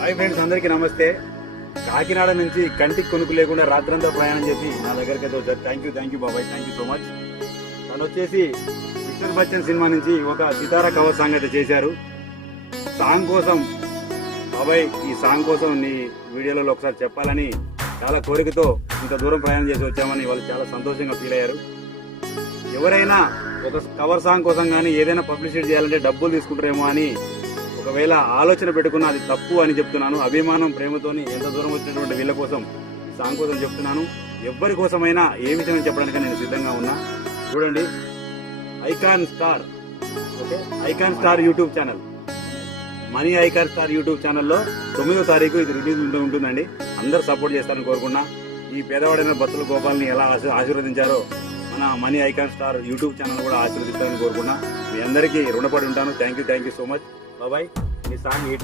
Hi friends, అందరికీ నమస్తే. కాకినాడ నుంచి కంటికి కొనుక్కు లేకుండా రాత్రంతా ప్రయాణం చేసి నా దగ్గరికి అయితే వచ్చారు. థ్యాంక్ యూ బాబాయ్, థ్యాంక్ యూ సో మచ్. తను వచ్చేసి మిస్టర్ బచ్చన్ సినిమా నుంచి ఒక సితారా కవర్ సాంగ్ అయితే చేశారు. సాంగ్ కోసం బాబాయ్, ఈ సాంగ్ కోసం నీ వీడియోలలో ఒకసారి చెప్పాలని చాలా కోరికతో ఇంత దూరం ప్రయాణం చేసి వచ్చామని వాళ్ళు చాలా సంతోషంగా ఫీల్ అయ్యారు. ఎవరైనా ఒక కవర్ సాంగ్ కోసం కానీ ఏదైనా పబ్లిసిటీ చేయాలంటే డబ్బులు తీసుకుంటారేమో అని ఒకవేళ ఆలోచన పెట్టుకున్నా అది తప్పు అని చెప్తున్నాను. అభిమానం, ప్రేమతోని ఎంత దూరం వచ్చినటువంటి వీళ్ళ కోసం ఈ సాంగ్ కోసం చెప్తున్నాను. ఎవరి కోసమైనా ఏ విషయం చెప్పడానికి నేను సిద్ధంగా ఉన్నా. చూడండి, icon star, okay, icon star YouTube channel, money icon star YouTube ఛానల్లో 9వ తారీఖు ఇది రిలీజ్ ఉంటుందండి. అందరూ సపోర్ట్ చేస్తారని కోరుకున్నా. ఈ పేదవాడైన బత్తుల గోపాల్ని ఎలా ఆశీర్వదించారో మన money icon star YouTube channel కూడా ఆశీర్వదిస్తారని కోరుకున్నా. మీ అందరికీ రుణపడి ఉంటాను. థ్యాంక్ యూ సో మచ్ బాబాయ్. మీ సాంగ్ హిట్